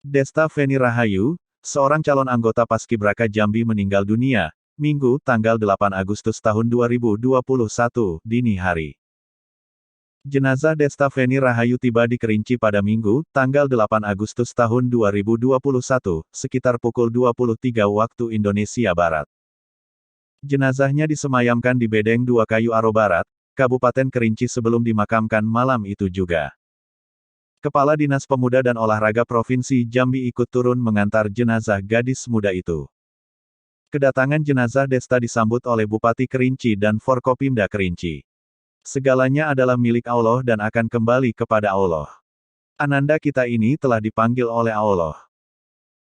Desta Feni Rahayu, seorang calon anggota Paskibraka Jambi meninggal dunia, Minggu, tanggal 8 Agustus tahun 2021, dini hari. Jenazah Desta Feni Rahayu tiba di Kerinci pada Minggu, tanggal 8 Agustus tahun 2021, sekitar pukul 23 waktu Indonesia Barat. Jenazahnya disemayamkan di Bedeng 2 Kayu Aro Barat, Kabupaten Kerinci sebelum dimakamkan malam itu juga. Kepala Dinas Pemuda dan Olahraga Provinsi Jambi ikut turun mengantar jenazah gadis muda itu. Kedatangan jenazah Desta disambut oleh Bupati Kerinci dan Forkopimda Kerinci. Segalanya adalah milik Allah dan akan kembali kepada Allah. Ananda kita ini telah dipanggil oleh Allah.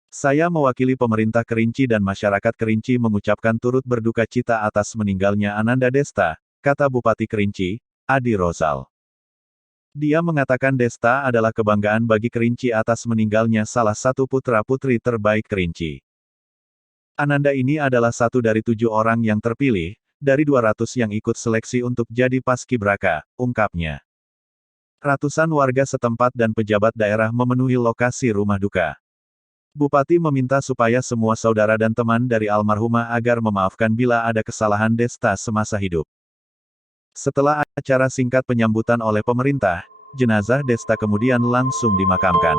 Saya mewakili pemerintah Kerinci dan masyarakat Kerinci mengucapkan turut berduka cita atas meninggalnya Ananda Desta, kata Bupati Kerinci, Adi Rozal. Dia mengatakan Desta adalah kebanggaan bagi Kerinci atas meninggalnya salah satu putra-putri terbaik Kerinci. Ananda ini adalah satu dari 7 orang yang terpilih, dari 200 yang ikut seleksi untuk jadi Paskibraka, ungkapnya. Ratusan warga setempat dan pejabat daerah memenuhi lokasi rumah duka. Bupati meminta supaya semua saudara dan teman dari almarhumah agar memaafkan bila ada kesalahan Desta semasa hidup. Setelah acara singkat penyambutan oleh pemerintah, jenazah Desta kemudian langsung dimakamkan.